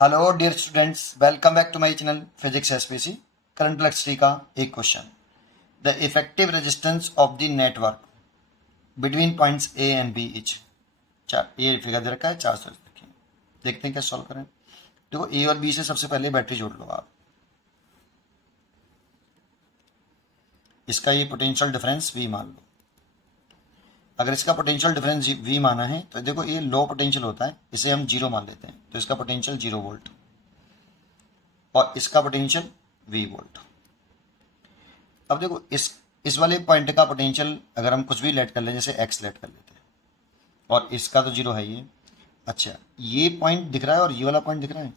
Hello dear students, welcome back to my channel physics SPC. Current electricity का एक question. The effective resistance of the network between points A and B is चार। ये figure दे रखा है 400। देखते हैं क्या सॉल्व करें। देखो ए और बी से सबसे पहले बैटरी जोड़ लो आप। इसका ये पोटेंशियल डिफरेंस वी मान लो। अगर इसका पोटेंशियल डिफरेंस वी माना है तो देखो ये लो पोटेंशियल होता है, इसे हम जीरो मान लेते हैं, तो इसका पोटेंशियल 0 वोल्ट और इसका पोटेंशियल वी वोल्ट। अब देखो इस वाले पॉइंट का पोटेंशियल अगर हम कुछ भी लेट कर लें, जैसे एक्स लेट कर लेते हैं, और इसका तो जीरो है ये। अच्छा, ये पॉइंट दिख रहा है और ये वाला पॉइंट दिख रहा है,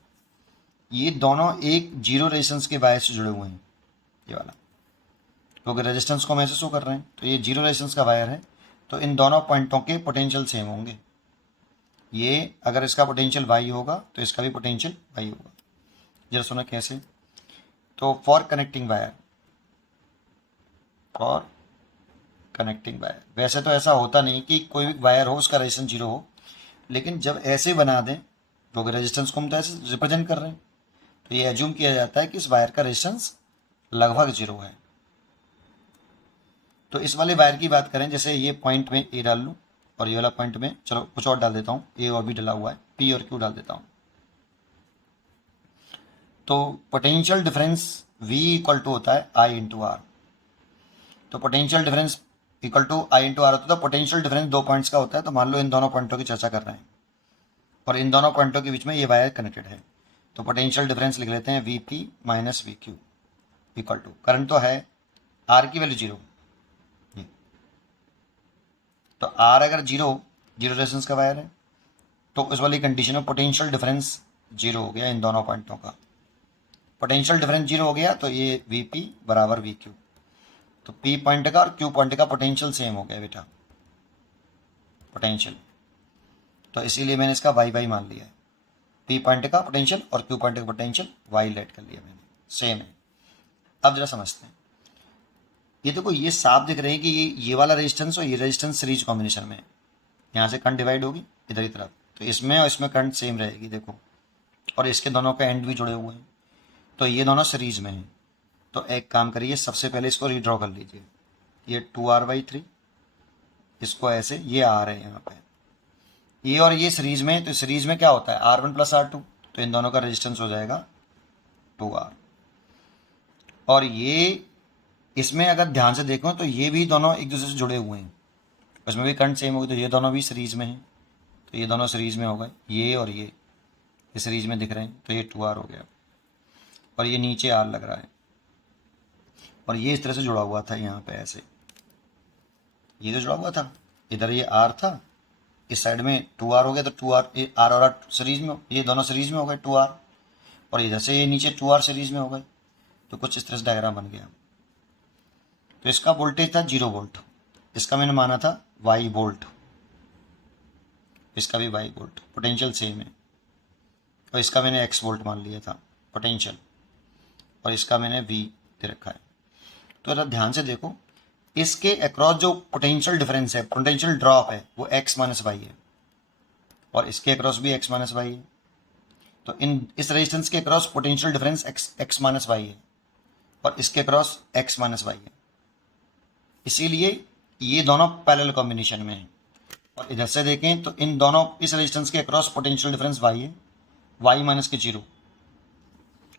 ये दोनों एक जीरो रेजिस्टेंस के वायर से जुड़े हुए हैं। ये वाला क्योंकि रेजिस्टेंस को हम ऐसे शो कर रहे हैं, तो ये जीरो रेजिस्टेंस का वायर है, तो इन दोनों पॉइंटों के पोटेंशियल सेम होंगे। ये अगर इसका पोटेंशियल वाई होगा तो इसका भी पोटेंशियल वाई होगा। जरा सुना कैसे। तो for connecting wire, for connecting wire, वैसे तो ऐसा होता नहीं कि कोई भी वायर हो उसका रेजिस्टेंस जीरो हो, लेकिन जब ऐसे बना दें तो रेजिस्टेंस को हम तो ऐसे रिप्रेजेंट कर रहे हैं, तो ये एज्यूम किया जाता है कि इस वायर का रेजिस्टेंस लगभग जीरो है। तो इस वाले वायर की बात करें, जैसे ये पॉइंट में ए डाल लूँ और ये वाला पॉइंट में चलो कुछ और डाल देता हूँ, ए और भी डला हुआ है, पी और क्यू डाल देता हूँ। तो potential difference V equal to होता है I इंटू आर। तो potential difference equal to I into R होता है। तो पोटेंशियल डिफरेंस दो पॉइंट्स का होता है, तो मान लो इन दोनों पॉइंटों की चर्चा कर रहे हैं और इन दोनों पॉइंटों के बीच में ये वायर कनेक्टेड है, तो पोटेंशियल डिफरेंस लिख लेते हैं VP minus VQ equal to, current तो है R की वैल्यू जीरो, तो R अगर जीरो रेजिस्टेंस का वायर है तो उस वाली कंडीशन में पोटेंशियल डिफरेंस जीरो हो गया। इन दोनों पॉइंटों का पोटेंशियल डिफरेंस जीरो हो गया, तो ये VP बराबर VQ। तो P पॉइंट का और Q पॉइंट का पोटेंशियल सेम हो गया बेटा, पोटेंशियल। तो इसीलिए मैंने इसका वाई वाई मान लिया है। P पॉइंट का पोटेंशियल और Q पॉइंट का पोटेंशियल वाई लेट कर लिया मैंने, सेम है। अब जरा समझते हैं। ये देखो ये साफ दिख रहे हैं कि ये वाला रेजिस्टेंस और ये रेजिस्टेंस सीरीज कॉम्बिनेशन में है। यहाँ से करंट डिवाइड होगी इधर की तरफ, तो इसमें और इसमें करंट सेम रहेगी देखो, और इसके दोनों का एंड भी जुड़े हुए हैं, तो ये दोनों सीरीज में हैं। तो एक काम करिए, सबसे पहले इसको रीड्रॉ कर लीजिए। ये 2R/3, इसको ऐसे, ये आ रहे हैं यहाँ पे, ये और ये सीरीज में, तो सीरीज में क्या होता है R1 प्लस R2, तो इन दोनों का रेजिस्टेंस हो जाएगा 2R। और ये इसमें अगर ध्यान से देखो तो ये भी दोनों एक दूसरे से जुड़े हुए हैं, इसमें भी करंट सेम होगी, तो ये दोनों भी सीरीज में हैं, तो ये दोनों सीरीज में हो गए, ये और ये सीरीज में दिख रहे हैं, तो ये 2R हो गया। और ये नीचे R लग रहा है, और ये इस तरह से जुड़ा हुआ था यहाँ पे ऐसे, ये जो जुड़ा हुआ था इधर ये R था, इस साइड में 2R हो गया, तो 2R R और R सीरीज में, ये दोनों सीरीज में हो गए 2R, और इधर से ये नीचे 2R सीरीज में हो गए, तो कुछ इस तरह से डायग्राम बन गया। तो इसका वोल्टेज था 0 वोल्ट, इसका मैंने माना था Y वोल्ट, इसका भी Y वोल्ट, पोटेंशियल सेम है, और इसका मैंने X वोल्ट मान लिया था पोटेंशियल, और इसका मैंने V दे रखा है। तो जरा ध्यान से देखो, इसके अक्रॉस जो पोटेंशियल डिफरेंस है, पोटेंशियल ड्रॉप है, वो x माइनस वाई है, और इसके अक्रॉस भी x माइनस वाई है। तो इस रेजिस्टेंस के across potential difference x minus y है, और इसके अक्रॉस x माइनस वाई है, इसीलिए ये दोनों पैरेलल कॉम्बिनेशन में है। और इधर से देखें तो इन दोनों, इस रेजिस्टेंस के अक्रॉस पोटेंशियल डिफरेंस y है, y माइनस के 0,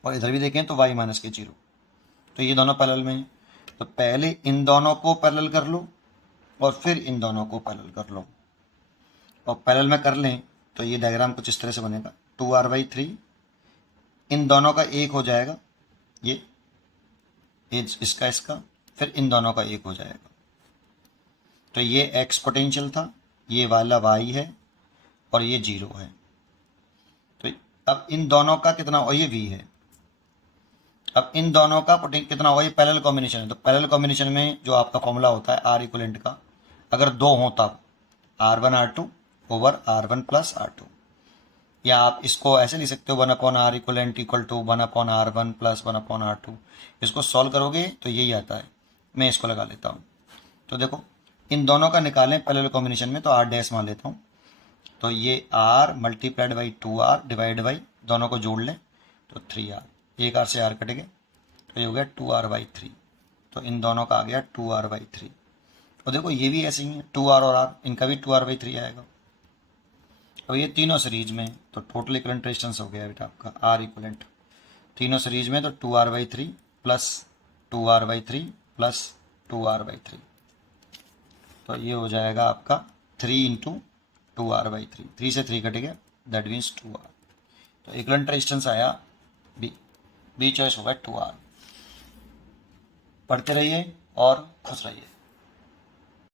और इधर भी देखें तो y माइनस के 0, तो ये दोनों पैरेलल में हैं। तो पहले इन दोनों को पैरेलल कर लो और फिर इन दोनों को पैरेलल कर लो, और पैरेलल में कर लें तो ये डायग्राम कुछ इस तरह से बनेगा। 2R/3 इन दोनों का एक हो जाएगा, ये इसका, फिर इन दोनों का एक हो जाएगा। तो ये x पोटेंशियल था, ये वाला y है, और ये 0 है। तो अब इन दोनों का कितना, और ये v है, अब इन दोनों का कितना होगा, ये पैरेलल कॉम्बिनेशन है। तो पैरेलल कॉम्बिनेशन में जो आपका फॉर्मूला होता है R इक्वलेंट का, अगर दो हो तब R1 R2 over R1 plus R2, या आप इसको ऐसे लिख सकते हो 1/R equivalent equal to 1/R1 plus 1/R2। इसको सॉल्व करोगे तो यही आता है। मैं इसको लगा लेता हूँ। तो देखो इन दोनों का निकालें पैरेलल कॉम्बिनेशन में, तो R डैश मान लेता हूँ, तो ये R multiplied by 2R divide by दोनों को जोड़ लें तो 3R, एक R से R कट गए तो ये हो गया 2R/3। तो इन दोनों का आ गया 2R/3। और देखो ये भी ऐसे ही है, 2R और R, इनका भी 2R/3 आएगा। अब ये तीनों सीरीज में तो टोटल इक्विवेलेंट रेजिस्टेंस हो गया बेटा आपका R इक्विवेलेंट, तीनों सीरीज में तो 2R/3 plus 2R/3 plus 2R/3। तो ये हो जाएगा आपका 3 इंटू 2R/3, 3 से 3 कट गया, दैट मीन्स 2R। तो इक्विवेलेंट रेजिस्टेंस आया बी चॉइस होगा 2R। पढ़ते रहिए और खुश रहिए।